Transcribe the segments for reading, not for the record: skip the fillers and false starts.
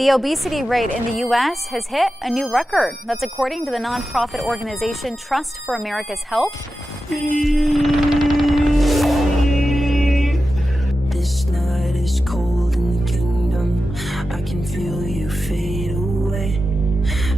The obesity rate in the U.S. has hit a new record. That's according to the nonprofit organization Trust for America's Health. This night is cold in the kingdom. I can feel you fade away.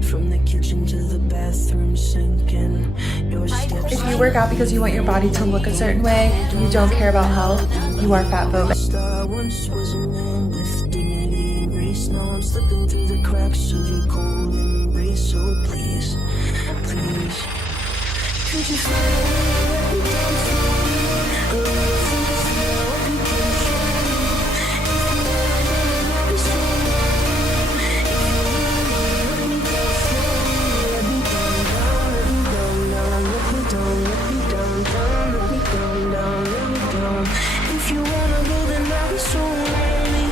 From the kitchen to the bathroom sinking. Your steps. If you work out because you want your body to look a certain way, you don't care about health, you are fat phobic. Star once was a man with dignity and grace. Now I'm slipping through the cracks of your cold embrace. So please, please, could you feel it down slowly? A little sympathy, I hope you can show me. If you wanna be so lonely, if you really let me down slowly, let me down, let me down, let me down, let me down, let me down, let me down. If you wanna go, then I'll be so lonely.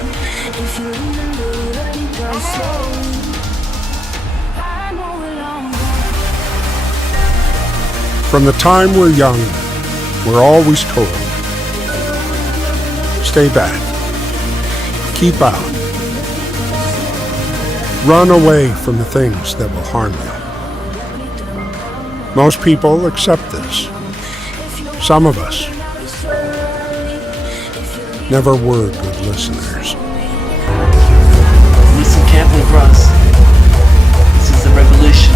If you're leaving, baby, let me down slowly. I know we're long gone. From the time we're young, we're always told, stay back, keep out, run away from the things that will harm you. Most people accept this. Some of us never were good listeners. Listen carefully, bros. This is the revolution.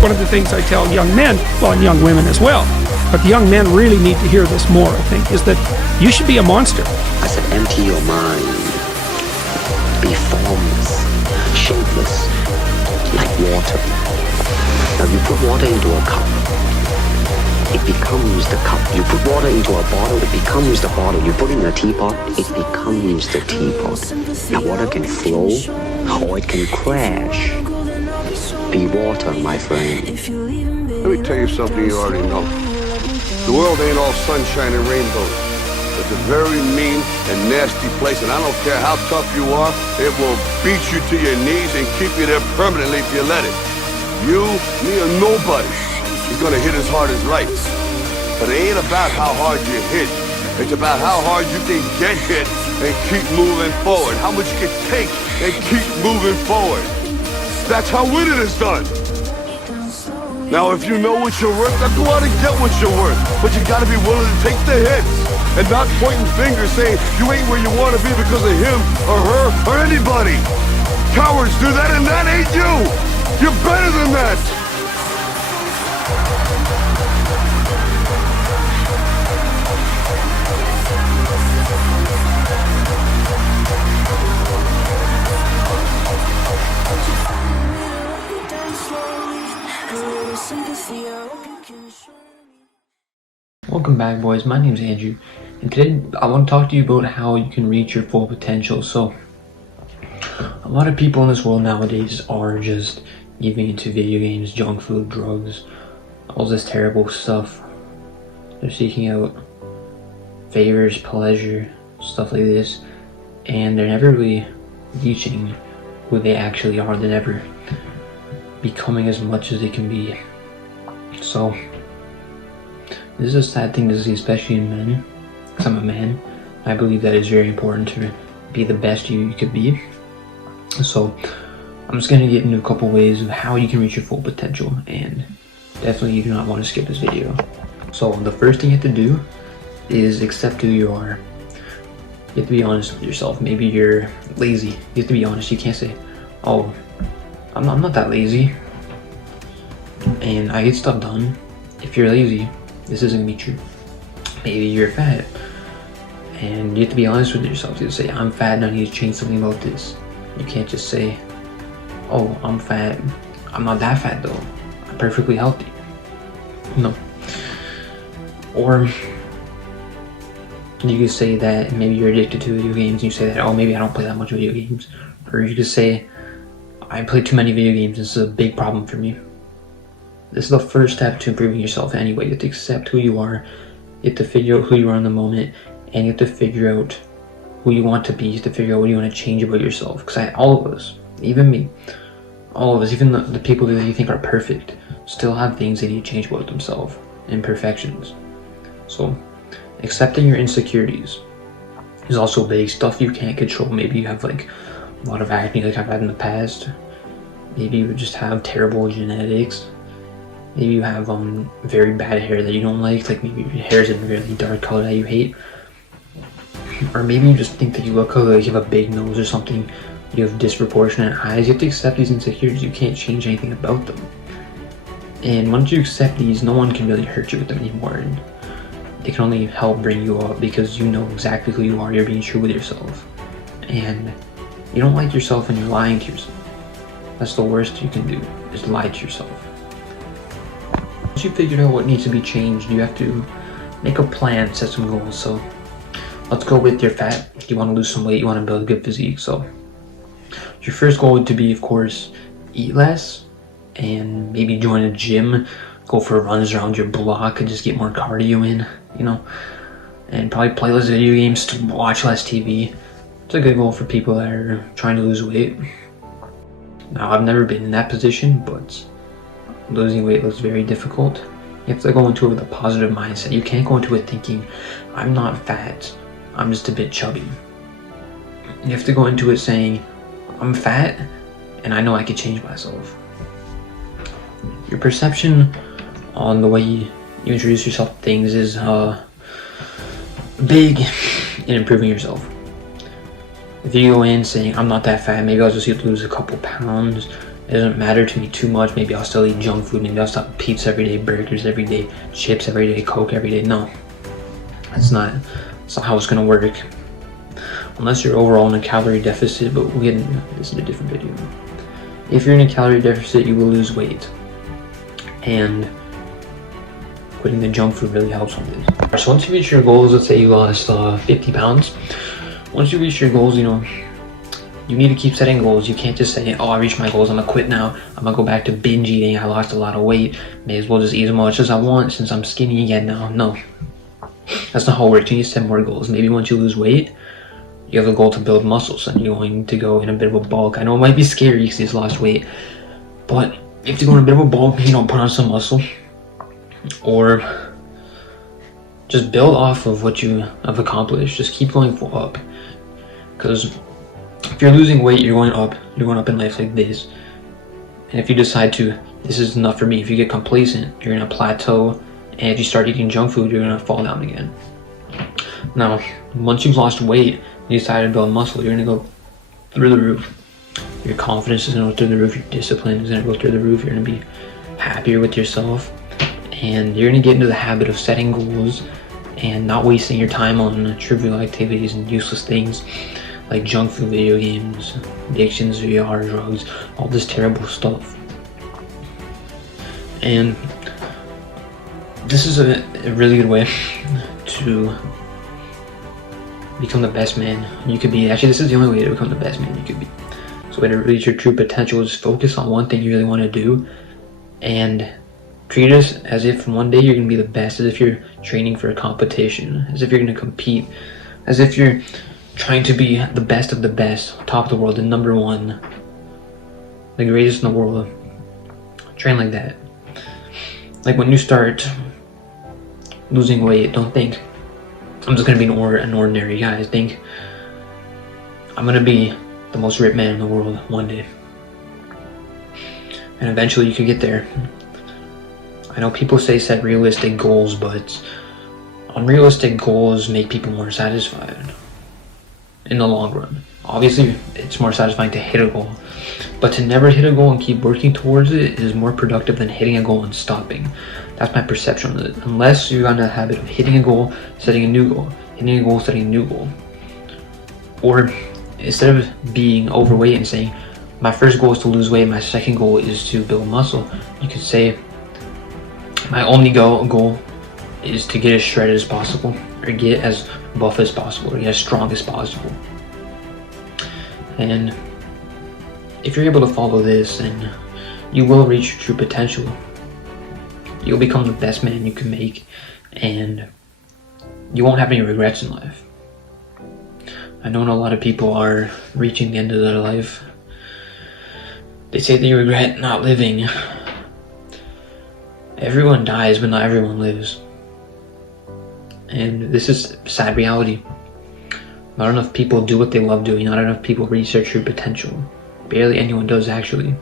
One of the things I tell young men, well, and young women as well, but the young men really need to hear this more, I think, is that you should be a monster. I said empty your mind. Be formless, shapeless, like water. Now you put water into a cup, it becomes the cup. You put water into a bottle, it becomes the bottle. You put it in a teapot, it becomes the teapot. Now water can flow, or it can crash. Be water, my friend. Let me tell you something you already know. The world ain't all sunshine and rainbows. It's a very mean and nasty place, and I don't care how tough you are, it will beat you to your knees and keep you there permanently if you let it. You, me, or nobody is gonna hit as hard as life. But it ain't about how hard you hit. It's about how hard you can get hit and keep moving forward. How much you can take and keep moving forward. That's how winning is done. Now, if you know what you're worth, now go out and get what you're worth. But you gotta be willing to take the hits and not pointing fingers saying you ain't where you wanna be because of him or her or anybody. Cowards do that, and that ain't you. You're better than that. Welcome back, boys. My name's Andrew, and today I want to talk to you about how you can reach your full potential. So, a lot of people in this world nowadays are just giving into video games, junk food, drugs, all this terrible stuff. They're seeking out favors, pleasure, stuff like this, and they're never really reaching who they actually are. They're never becoming as much as they can be. So, this is a sad thing to see, especially in men, because I'm a man. I believe that it's very important to be the best you could be. So I'm just going to get into a couple ways of how you can reach your full potential, and definitely you do not want to skip this video. So the first thing you have to do is accept who you are. You have to be honest with yourself. Maybe you're lazy. You have to be honest. You can't say, oh, I'm not that lazy and I get stuff done. If you're lazy, this isn't gonna be true. Maybe you're fat, and you have to be honest with yourself. You have to say, I'm fat and I need to change something about this. You can't just say, oh, I'm fat. I'm not that fat though. I'm perfectly healthy. No. Or you could say that maybe you're addicted to video games, and you say that, oh, maybe I don't play that much video games. Or you could say, I play too many video games, this is a big problem for me. This is the first step to improving yourself anyway. You have to accept who you are, you have to figure out who you are in the moment, and you have to figure out who you want to be. You have to figure out what you want to change about yourself. Because all of us, even me, all of us, even the people that you think are perfect, still have things they need to change about themselves, imperfections. So, accepting your insecurities is also big. Stuff you can't control. Maybe you have like a lot of acne like I've had in the past. Maybe you just have terrible genetics. Maybe you have very bad hair that you don't like maybe your hair is in a really dark color that you hate. Or maybe you just think that you look like you have a big nose or something. You have disproportionate eyes. You have to accept these insecurities. You can't change anything about them. And once you accept these, no one can really hurt you with them anymore. And they can only help bring you up because you know exactly who you are. You're being true with yourself. And you don't like yourself and you're lying to yourself. That's the worst you can do, is lie to yourself. Once you figured out what needs to be changed, you have to make a plan, set some goals. So let's go with your fat. You want to lose some weight, you want to build a good physique. So your first goal would to be, of course, eat less and maybe join a gym, go for runs around your block and just get more cardio in, you know, and probably play less video games, to watch less TV. It's a good goal for people that are trying to lose weight. Now, I've never been in that position, but losing weight looks very difficult. You have to go into it with a positive mindset. You can't go into it thinking, I'm not fat, I'm just a bit chubby. You have to go into it saying, I'm fat, and I know I can change myself. Your perception on the way you introduce yourself to things is big in improving yourself. If you go in saying, I'm not that fat, maybe I'll just lose a couple pounds, it doesn't matter to me too much, maybe I'll still eat junk food, maybe I'll stop pizza every day, burgers every day, chips every day, Coke every day. No, that's not how it's gonna work. Unless you're overall in a calorie deficit, but we'll get into this in a different video. If you're in a calorie deficit, you will lose weight. And quitting the junk food really helps with this. So once you reach your goals, let's say you lost 50 pounds. Once you reach your goals, you know, you need to keep setting goals. You can't just say, oh, I reached my goals, I'm gonna quit now. I'm gonna go back to binge eating, I lost a lot of weight. May as well just eat as much as I want since I'm skinny again now. No, that's not how it works. You need to set more goals. Maybe once you lose weight, you have a goal to build muscles and you're going to go in a bit of a bulk. I know it might be scary because you just lost weight, but if you go in a bit of a bulk, you know, put on some muscle. Or just build off of what you have accomplished. Just keep going up. Because if you're losing weight, you're going up in life like this. And if you decide to, this is enough for me, if you get complacent, you're gonna plateau. And if you start eating junk food, you're gonna fall down again. Now, once you've lost weight, you decide to build muscle, you're gonna go through the roof. Your confidence is gonna go through the roof, your discipline is gonna go through the roof, you're gonna be happier with yourself. And you're gonna get into the habit of setting goals and not wasting your time on trivial activities and useless things like junk food, video games, addictions, VR, drugs, all this terrible stuff. And this is a really good way to become the best man you could be. Actually, this is the only way to become the best man you could be. So the way to reach your true potential is focus on one thing you really want to do and treat it as if one day you're going to be the best, as if you're training for a competition, as if you're going to compete, as if you're trying to be the best of the best, top of the world, the number one, the greatest in the world. Train like that. Like when you start losing weight, don't think, I'm just going to be an ordinary guy. Think, I'm going to be the most ripped man in the world one day. And eventually you could get there. I know people say set realistic goals, but unrealistic goals make people more satisfied in the long run. Obviously, it's more satisfying to hit a goal, but to never hit a goal and keep working towards it is more productive than hitting a goal and stopping. That's my perception of it. Unless you're in the habit of hitting a goal, setting a new goal, hitting a goal, setting a new goal. Or instead of being overweight and saying, my first goal is to lose weight, my second goal is to build muscle, you could say, my only goal is to get as shredded as possible, or get as buff as possible, or get as strong as possible. And if you're able to follow this, then you will reach your true potential. You'll become the best man you can make, and you won't have any regrets in life. I know a lot of people are reaching the end of their life. They say they regret not living. Everyone dies, but not everyone lives. And this is sad reality. Not enough people do what they love doing. Not enough people research your potential. Barely anyone does, actually.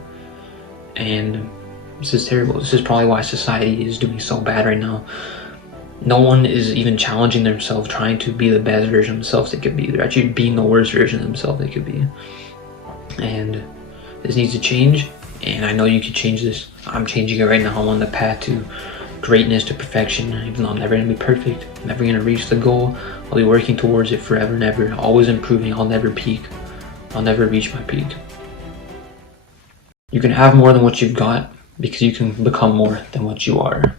And this is terrible. This is probably why society is doing so bad right now. No one is even challenging themselves, trying to be the best version of themselves they could be. They're actually being the worst version of themselves they could be. And this needs to change, and I know you can change this. I'm changing it right now. I'm on the path to greatness, to perfection, even though I'm never going to be perfect. I'm never going to reach the goal. I'll be working towards it forever and ever, always improving. I'll never peak. I'll never reach my peak. You can have more than what you've got, because you can become more than what you are.